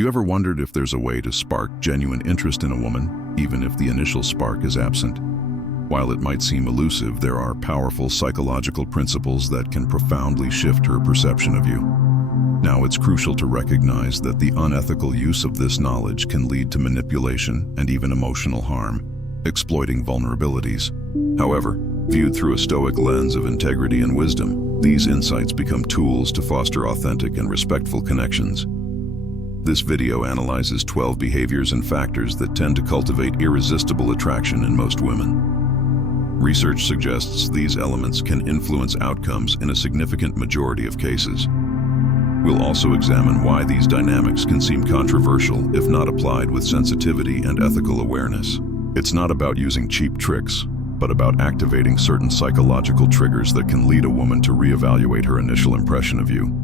you ever wondered if there's a way to spark genuine interest in a woman, even if the initial spark is absent? While it might seem elusive, there are powerful psychological principles that can profoundly shift her perception of you. Now, it's crucial to recognize that the unethical use of this knowledge can lead to manipulation and even emotional harm, exploiting vulnerabilities. However, viewed through a Stoic lens of integrity and wisdom, these insights become tools to foster authentic and respectful connections. This video analyzes 12 behaviors and factors that tend to cultivate irresistible attraction in most women. Research suggests these elements can influence outcomes in a significant majority of cases. We'll also examine why these dynamics can seem controversial if not applied with sensitivity and ethical awareness. It's not about using cheap tricks, but about activating certain psychological triggers that can lead a woman to reevaluate her initial impression of you.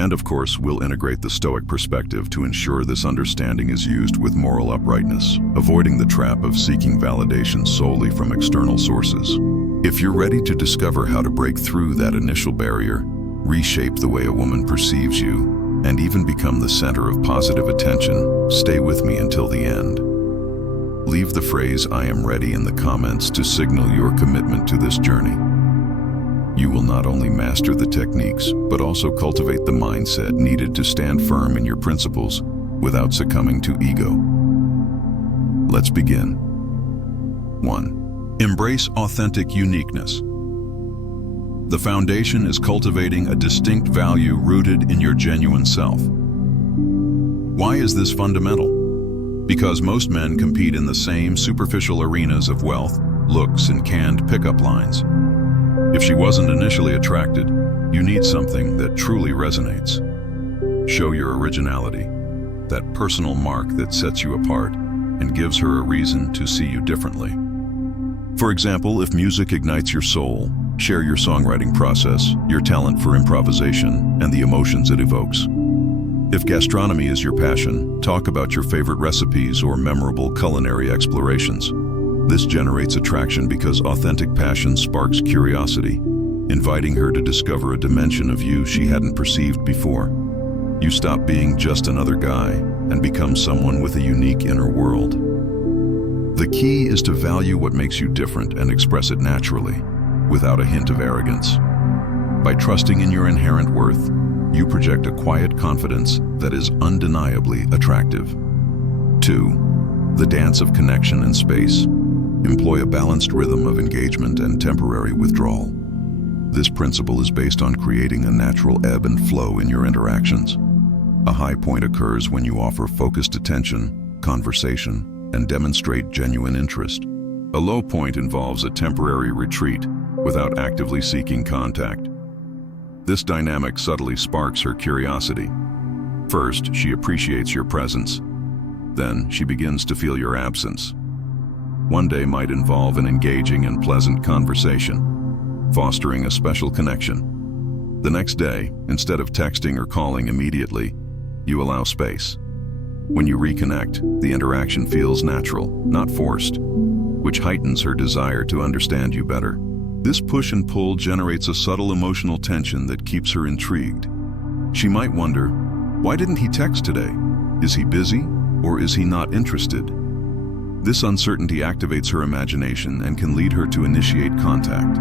And of course, we'll integrate the Stoic perspective to ensure this understanding is used with moral uprightness, avoiding the trap of seeking validation solely from external sources. If you're ready to discover how to break through that initial barrier, reshape the way a woman perceives you, and even become the center of positive attention, stay with me until the end. Leave the phrase "I am ready" in the comments to signal your commitment to this journey. You will not only master the techniques, but also cultivate the mindset needed to stand firm in your principles without succumbing to ego. Let's begin. 1. Embrace authentic uniqueness. The foundation is cultivating a distinct value rooted in your genuine self. Why is this fundamental? Because most men compete in the same superficial arenas of wealth, looks, and canned pickup lines. If she wasn't initially attracted, you need something that truly resonates. Show your originality, that personal mark that sets you apart and gives her a reason to see you differently. For example, if music ignites your soul, share your songwriting process, your talent for improvisation, and the emotions it evokes. If gastronomy is your passion, talk about your favorite recipes or memorable culinary explorations. This generates attraction because authentic passion sparks curiosity, inviting her to discover a dimension of you she hadn't perceived before. You stop being just another guy and become someone with a unique inner world. The key is to value what makes you different and express it naturally, without a hint of arrogance. By trusting in your inherent worth, you project a quiet confidence that is undeniably attractive. 2. The dance of connection and space. Employ a balanced rhythm of engagement and temporary withdrawal. This principle is based on creating a natural ebb and flow in your interactions. A high point occurs when you offer focused attention, conversation, and demonstrate genuine interest. A low point involves a temporary retreat without actively seeking contact. This dynamic subtly sparks her curiosity. First, she appreciates your presence. Then, she begins to feel your absence. One day might involve an engaging and pleasant conversation, fostering a special connection. The next day, instead of texting or calling immediately, you allow space. When you reconnect, the interaction feels natural, not forced, which heightens her desire to understand you better. This push and pull generates a subtle emotional tension that keeps her intrigued. She might wonder, why didn't he text today? Is he busy, or is he not interested? This uncertainty activates her imagination and can lead her to initiate contact.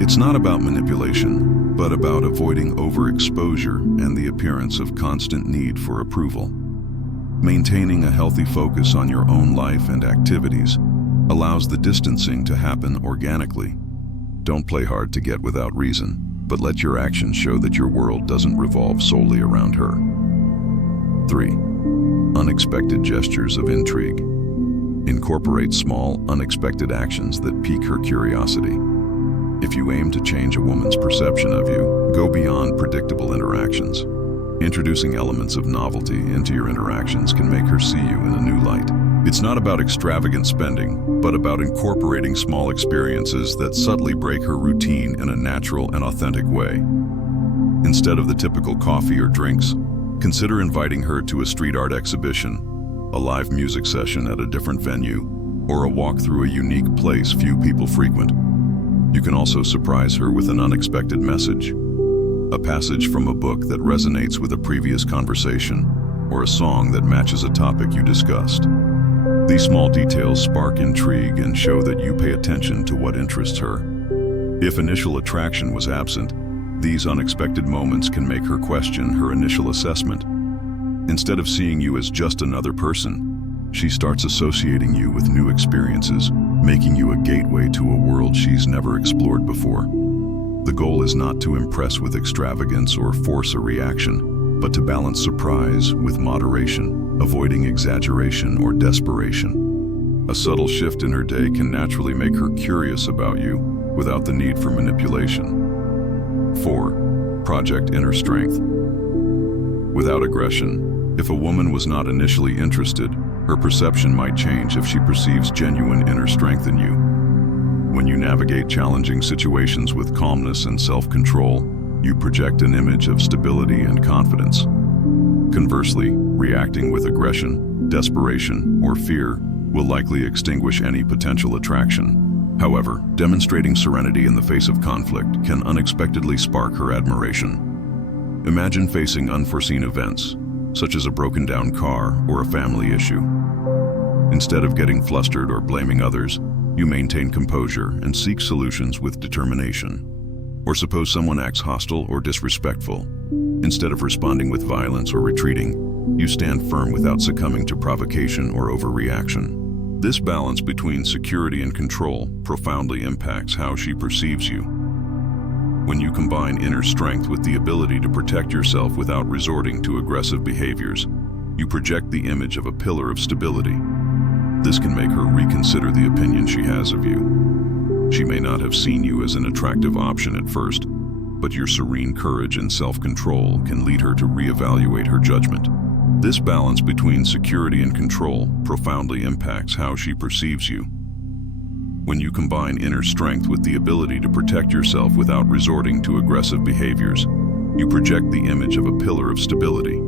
It's not about manipulation, but about avoiding overexposure and the appearance of constant need for approval. Maintaining a healthy focus on your own life and activities allows the distancing to happen organically. Don't play hard to get without reason, but let your actions show that your world doesn't revolve solely around her. 3. Unexpected gestures of intrigue. Incorporate small, unexpected actions that pique her curiosity. If you aim to change a woman's perception of you, go beyond predictable interactions. Introducing elements of novelty into your interactions can make her see you in a new light. It's not about extravagant spending, but about incorporating small experiences that subtly break her routine in a natural and authentic way. Instead of the typical coffee or drinks, consider inviting her to a street art exhibition, a live music session at a different venue, or a walk through a unique place few people frequent. You can also surprise her with an unexpected message, a passage from a book that resonates with a previous conversation, or a song that matches a topic you discussed. These small details spark intrigue and show that you pay attention to what interests her. If initial attraction was absent, these unexpected moments can make her question her initial assessment. Instead of seeing you as just another person, she starts associating you with new experiences, making you a gateway to a world she's never explored before. The goal is not to impress with extravagance or force a reaction, but to balance surprise with moderation, avoiding exaggeration or desperation. A subtle shift in her day can naturally make her curious about you without the need for manipulation. 4. Project inner strength. Without aggression, if a woman was not initially interested, her perception might change if she perceives genuine inner strength in you. When you navigate challenging situations with calmness and self-control, you project an image of stability and confidence. Conversely, reacting with aggression, desperation, or fear will likely extinguish any potential attraction. However, demonstrating serenity in the face of conflict can unexpectedly spark her admiration. Imagine facing unforeseen events, such as a broken-down car or a family issue. Instead of getting flustered or blaming others, you maintain composure and seek solutions with determination. Or suppose someone acts hostile or disrespectful. Instead of responding with violence or retreating, you stand firm without succumbing to provocation or overreaction. This balance between security and control profoundly impacts how she perceives you. When you combine inner strength with the ability to protect yourself without resorting to aggressive behaviors, you project the image of a pillar of stability. This can make her reconsider the opinion she has of you. She may not have seen you as an attractive option at first, but your serene courage and self-control can lead her to reevaluate her judgment. This balance between security and control profoundly impacts how she perceives you. When you combine inner strength with the ability to protect yourself without resorting to aggressive behaviors, you project the image of a pillar of stability.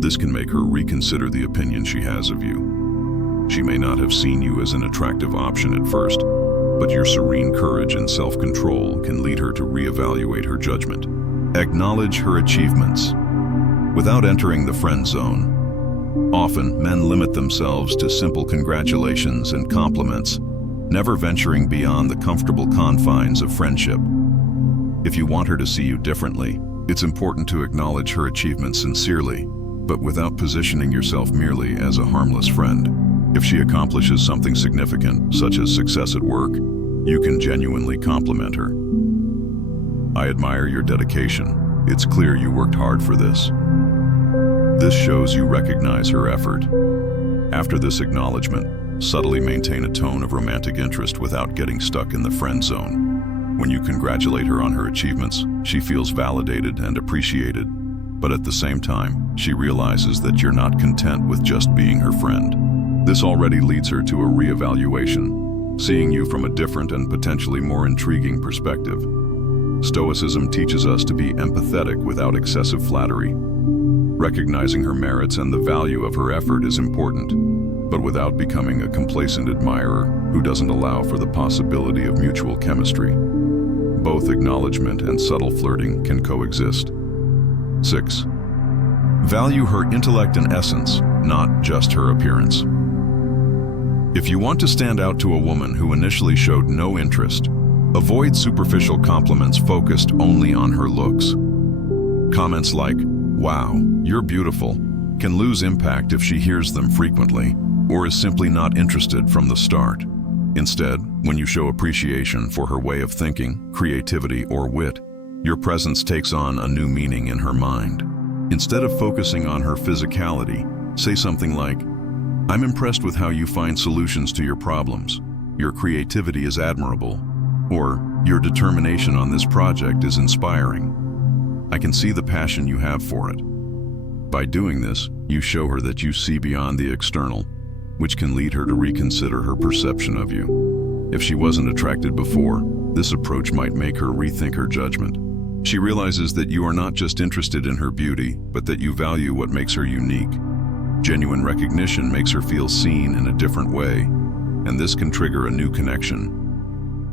This can make her reconsider the opinion she has of you. She may not have seen you as an attractive option at first, but your serene courage and self-control can lead her to reevaluate her judgment. Acknowledge her achievements. Without entering the friend zone, often men limit themselves to simple congratulations and compliments, never venturing beyond the comfortable confines of friendship. If you want her to see you differently, it's important to acknowledge her achievements sincerely, but without positioning yourself merely as a harmless friend. If she accomplishes something significant, such as success at work, you can genuinely compliment her. I admire your dedication. It's clear you worked hard for this. This shows you recognize her effort. After this acknowledgement, subtly maintain a tone of romantic interest without getting stuck in the friend zone. When you congratulate her on her achievements, she feels validated and appreciated, but at the same time, she realizes that you're not content with just being her friend. This already leads her to a reevaluation, seeing you from a different and potentially more intriguing perspective. Stoicism teaches us to be empathetic without excessive flattery. Recognizing her merits and the value of her effort is important, but without becoming a complacent admirer who doesn't allow for the possibility of mutual chemistry. Both acknowledgement and subtle flirting can coexist. 6. Value her intellect and essence, not just her appearance. If you want to stand out to a woman who initially showed no interest, avoid superficial compliments focused only on her looks. Comments like, "Wow, you're beautiful," can lose impact if she hears them frequently or is simply not interested from the start. Instead, when you show appreciation for her way of thinking, creativity, or wit, your presence takes on a new meaning in her mind. Instead of focusing on her physicality, say something like, "I'm impressed with how you find solutions to your problems. Your creativity is admirable," or "Your determination on this project is inspiring. I can see the passion you have for it." By doing this, you show her that you see beyond the external, which can lead her to reconsider her perception of you. If she wasn't attracted before, this approach might make her rethink her judgment. She realizes that you are not just interested in her beauty, but that you value what makes her unique. Genuine recognition makes her feel seen in a different way, and this can trigger a new connection.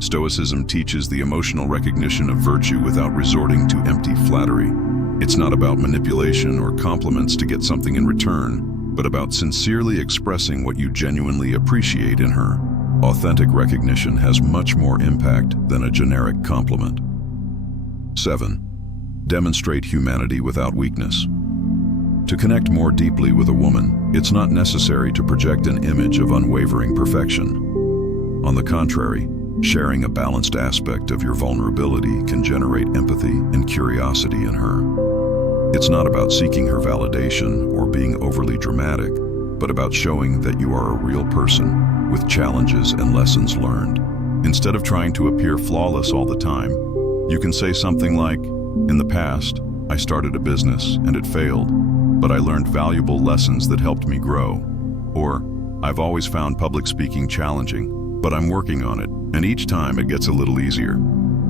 Stoicism teaches the emotional recognition of virtue without resorting to empty flattery. It's not about manipulation or compliments to get something in return, but about sincerely expressing what you genuinely appreciate in her. Authentic recognition has much more impact than a generic compliment. 7. Demonstrate humanity without weakness. To connect more deeply with a woman, it's not necessary to project an image of unwavering perfection. On the contrary, sharing a balanced aspect of your vulnerability can generate empathy and curiosity in her. It's not about seeking her validation or being overly dramatic, but about showing that you are a real person with challenges and lessons learned. Instead of trying to appear flawless all the time, you can say something like, "In the past, I started a business and it failed, but I learned valuable lessons that helped me grow." Or, "I've always found public speaking challenging, but I'm working on it, and each time it gets a little easier."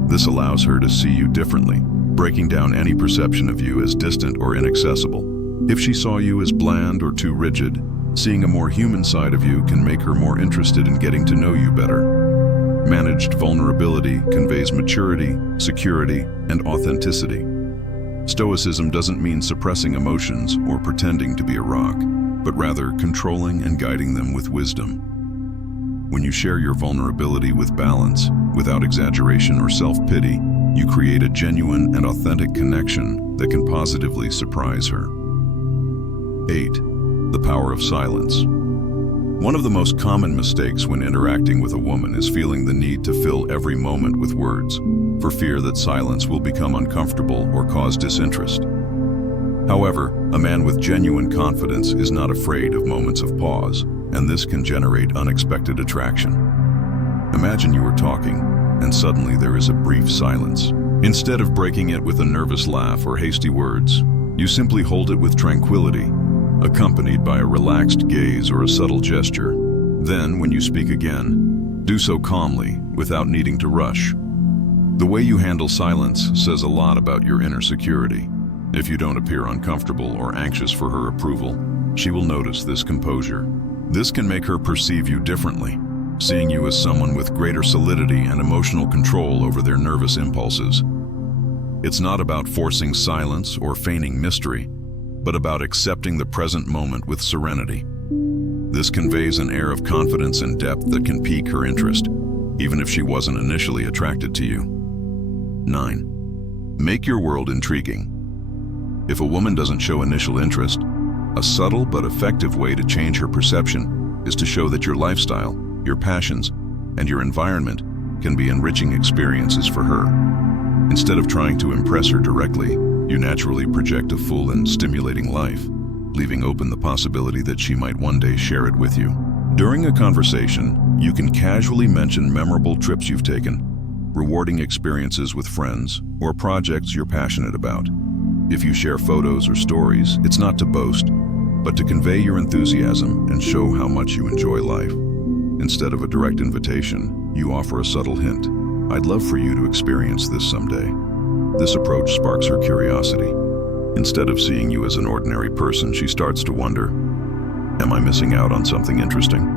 This allows her to see you differently, breaking down any perception of you as distant or inaccessible. If she saw you as bland or too rigid, seeing a more human side of you can make her more interested in getting to know you better. Managed vulnerability conveys maturity, security, and authenticity. Stoicism doesn't mean suppressing emotions or pretending to be a rock, but rather controlling and guiding them with wisdom. When you share your vulnerability with balance, without exaggeration or self-pity, you create a genuine and authentic connection that can positively surprise her. 8. The power of silence. One of the most common mistakes when interacting with a woman is feeling the need to fill every moment with words, for fear that silence will become uncomfortable or cause disinterest. However, a man with genuine confidence is not afraid of moments of pause, and this can generate unexpected attraction. Imagine you are talking, and suddenly there is a brief silence. Instead of breaking it with a nervous laugh or hasty words, you simply hold it with tranquility, accompanied by a relaxed gaze or a subtle gesture. Then, when you speak again, do so calmly, without needing to rush. The way you handle silence says a lot about your inner security. If you don't appear uncomfortable or anxious for her approval, she will notice this composure. This can make her perceive you differently, seeing you as someone with greater solidity and emotional control over their nervous impulses. It's not about forcing silence or feigning mystery, but about accepting the present moment with serenity. This conveys an air of confidence and depth that can pique her interest, even if she wasn't initially attracted to you. 9. Make your world intriguing. If a woman doesn't show initial interest, a subtle but effective way to change her perception is to show that your lifestyle, your passions, and your environment can be enriching experiences for her. Instead of trying to impress her directly, you naturally project a full and stimulating life, leaving open the possibility that she might one day share it with you. During a conversation, you can casually mention memorable trips you've taken, rewarding experiences with friends, or projects you're passionate about. If you share photos or stories, it's not to boast, but to convey your enthusiasm and show how much you enjoy life. Instead of a direct invitation, you offer a subtle hint. "I'd love for you to experience this someday." This approach sparks her curiosity. Instead of seeing you as an ordinary person, she starts to wonder, "Am I missing out on something interesting?"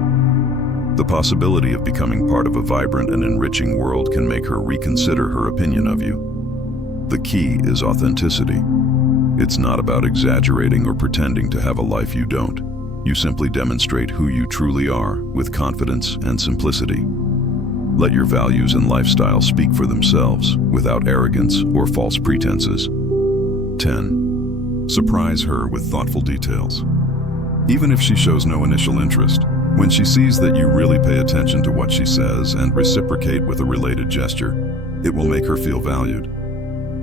The possibility of becoming part of a vibrant and enriching world can make her reconsider her opinion of you. The key is authenticity. It's not about exaggerating or pretending to have a life you don't. You simply demonstrate who you truly are with confidence and simplicity. Let your values and lifestyle speak for themselves without arrogance or false pretenses. 10. Surprise her with thoughtful details. Even if she shows no initial interest, when she sees that you really pay attention to what she says and reciprocate with a related gesture, it will make her feel valued.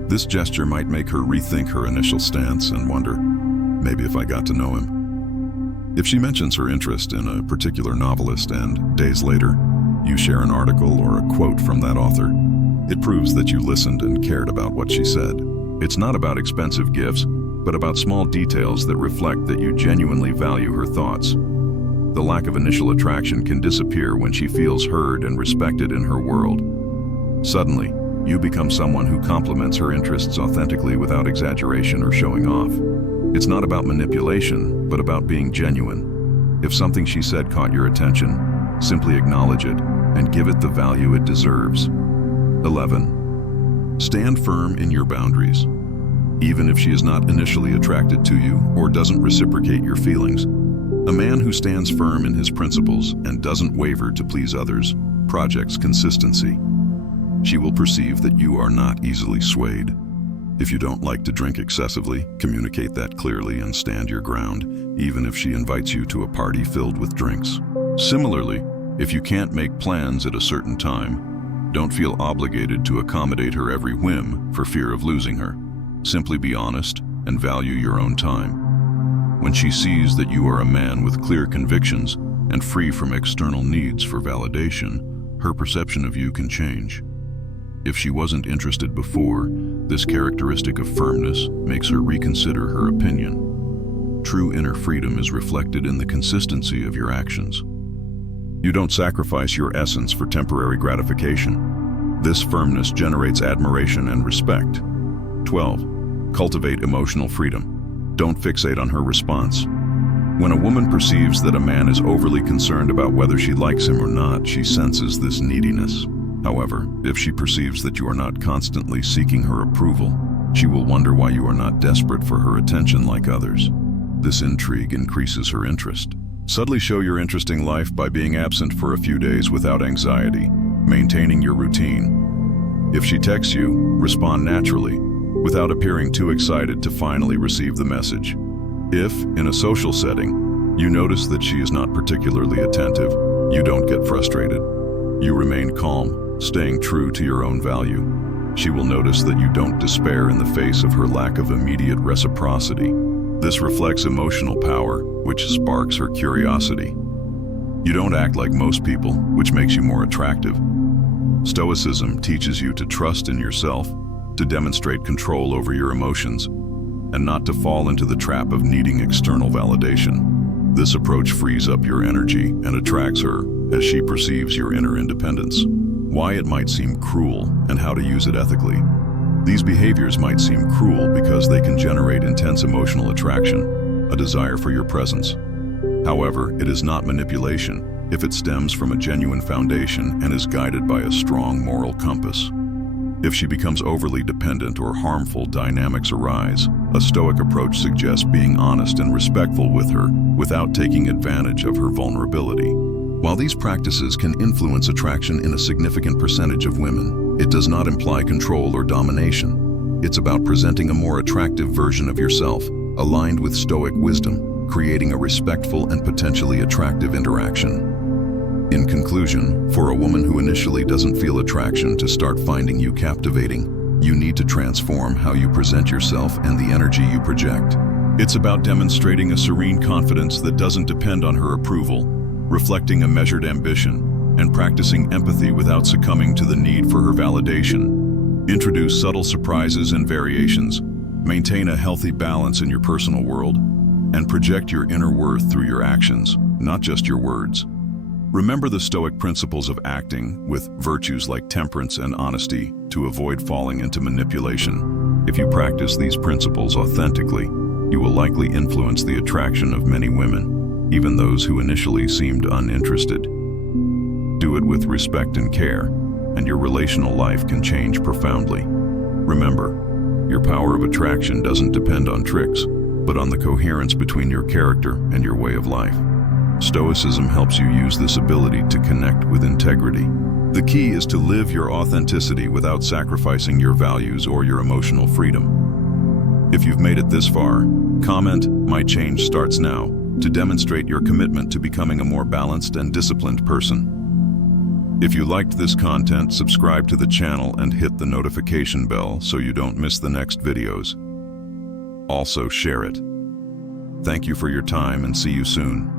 This gesture might make her rethink her initial stance and wonder, maybe if I got to know him. If she mentions her interest in a particular novelist and, days later, you share an article or a quote from that author, it proves that you listened and cared about what she said. It's not about expensive gifts, but about small details that reflect that you genuinely value her thoughts. The lack of initial attraction can disappear when she feels heard and respected in her world. Suddenly, you become someone who complements her interests authentically without exaggeration or showing off. It's not about manipulation, but about being genuine. If something she said caught your attention, simply acknowledge it and give it the value it deserves. 11. Stand firm in your boundaries. even if she is not initially attracted to you or doesn't reciprocate your feelings. A man who stands firm in his principles and doesn't waver to please others projects consistency. She will perceive that you are not easily swayed. If you don't like to drink excessively, communicate that clearly and stand your ground, even if she invites you to a party filled with drinks. Similarly, if you can't make plans at a certain time, don't feel obligated to accommodate her every whim for fear of losing her. Simply be honest and value your own time. When she sees that you are a man with clear convictions and free from external needs for validation, her perception of you can change. If she wasn't interested before, this characteristic of firmness makes her reconsider her opinion. True inner freedom is reflected in the consistency of your actions. You don't sacrifice your essence for temporary gratification. This firmness generates admiration and respect. 12. Cultivate emotional freedom. Don't fixate on her response. When a woman perceives that a man is overly concerned about whether she likes him or not, she senses this neediness. However, if she perceives that you are not constantly seeking her approval, she will wonder why you are not desperate for her attention like others. This intrigue increases her interest. Subtly show your interesting life by being absent for a few days without anxiety, maintaining your routine. If she texts you, respond naturally, without appearing too excited to finally receive the message. If, in a social setting, you notice that she is not particularly attentive, you don't get frustrated. You remain calm, staying true to your own value. She will notice that you don't despair in the face of her lack of immediate reciprocity. This reflects emotional power, which sparks her curiosity. You don't act like most people, which makes you more attractive. Stoicism teaches you to trust in yourself, to demonstrate control over your emotions, and not to fall into the trap of needing external validation. This approach frees up your energy and attracts her as she perceives your inner independence. Why it might seem cruel and how to use it ethically. These behaviors might seem cruel because they can generate intense emotional attraction, a desire for your presence. However, it is not manipulation if it stems from a genuine foundation and is guided by a strong moral compass. If she becomes overly dependent or harmful dynamics arise, a Stoic approach suggests being honest and respectful with her without taking advantage of her vulnerability. While these practices can influence attraction in a significant percentage of women, it does not imply control or domination. It's about presenting a more attractive version of yourself, aligned with Stoic wisdom, creating a respectful and potentially attractive interaction. In conclusion, for a woman who initially doesn't feel attraction to start finding you captivating, you need to transform how you present yourself and the energy you project. It's about demonstrating a serene confidence that doesn't depend on her approval, reflecting a measured ambition, and practicing empathy without succumbing to the need for her validation. Introduce subtle surprises and variations, maintain a healthy balance in your personal world, and project your inner worth through your actions, not just your words. Remember the Stoic principles of acting with virtues like temperance and honesty to avoid falling into manipulation. If you practice these principles authentically, you will likely influence the attraction of many women, even those who initially seemed uninterested. Do it with respect and care, and your relational life can change profoundly. Remember, your power of attraction doesn't depend on tricks, but on the coherence between your character and your way of life. Stoicism helps you use this ability to connect with integrity. The key is to live your authenticity without sacrificing your values or your emotional freedom. If you've made it this far, comment "My change starts now" to demonstrate your commitment to becoming a more balanced and disciplined person. If you liked this content, subscribe to the channel and hit the notification bell so you don't miss the next videos. Also, share it. Thank you for your time and see you soon.